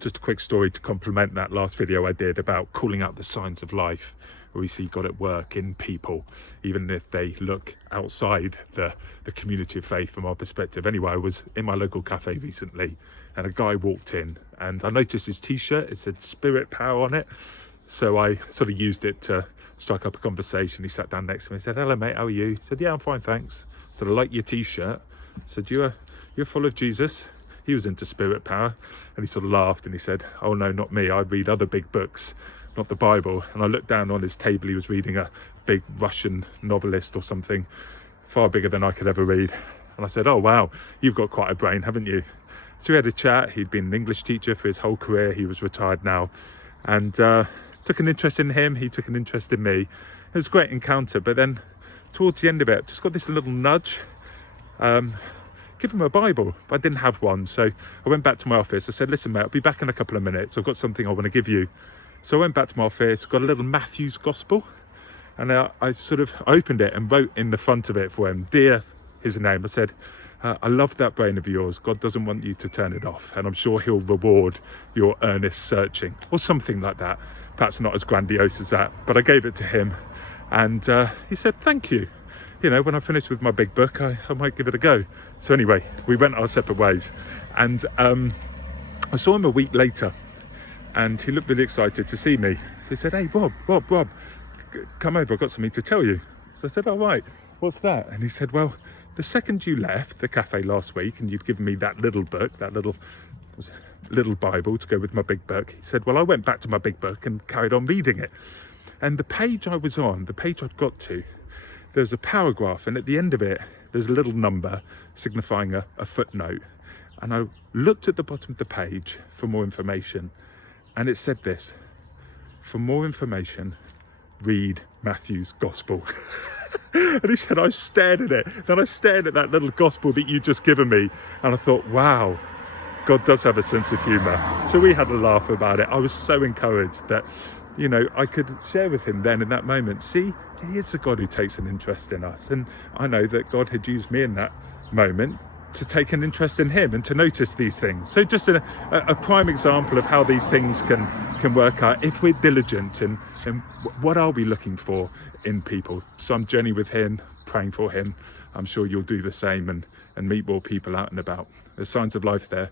just a quick story to complement that last video I did about calling out the signs of life, where we see God at work in people, even if they look outside the community of faith from our perspective. Anyway, I was in my local cafe recently and a guy walked in and I noticed his t-shirt, it said Spirit Power on it. So I sort of used it to strike up a conversation. He sat down next to me and said, "Hello mate, how are you?" I said, "Yeah, I'm fine, thanks." I said, "I like your t-shirt." I said, you're full of Jesus?" He was into Spirit Power, and he sort of laughed and he said, "Oh no, not me, I read other big books, not the Bible." And I looked down on his table, he was reading a big Russian novelist or something, far bigger than I could ever read. And I said, "Oh wow, you've got quite a brain, haven't you?" So we had a chat. He'd been an English teacher for his whole career, he was retired now, and took an interest in him, he took an interest in me. It was a great encounter, but then towards the end of it, just got this little nudge. Give him a Bible, but I didn't have one. So I went back to my office. I said, "Listen mate, I'll be back in a couple of minutes. I've got something I want to give you." So I went back to my office, got a little Matthew's Gospel, and I sort of opened it and wrote in the front of it for him, "Dear," his name. I said, "I love that brain of yours. God doesn't want you to turn it off, and I'm sure he'll reward your earnest searching," or something like that. Perhaps not as grandiose as that, but I gave it to him, and he said, "Thank you. You know, when I finish with my big book, I might give it a go." So anyway, we went our separate ways, and I saw him a week later, and he looked really excited to see me. So he said, "Hey, Rob, come over, I've got something to tell you." So I said, "All right, what's that?" And he said, "Well, the second you left the cafe last week and you'd given me that little book, that little Bible to go with my big book," he said, "well, I went back to my big book and carried on reading it. And the page I was on, the page I'd got to, there's a paragraph, and at the end of it, there's a little number signifying a footnote. And I looked at the bottom of the page for more information, and it said this: for more information, read Matthew's Gospel." And he said, I stared at it. Then I stared at that little gospel that you'd just given me, and I thought, wow, God does have a sense of humour. So we had a laugh about it. I was so encouraged that, you know, I could share with him then in that moment, see, he is the God who takes an interest in us. And I know that God had used me in that moment to take an interest in him and to notice these things. So just a prime example of how these things can work out if we're diligent in what are we looking for in people. So I'm journeying with him, praying for him. I'm sure you'll do the same and meet more people out and about. There's signs of life there.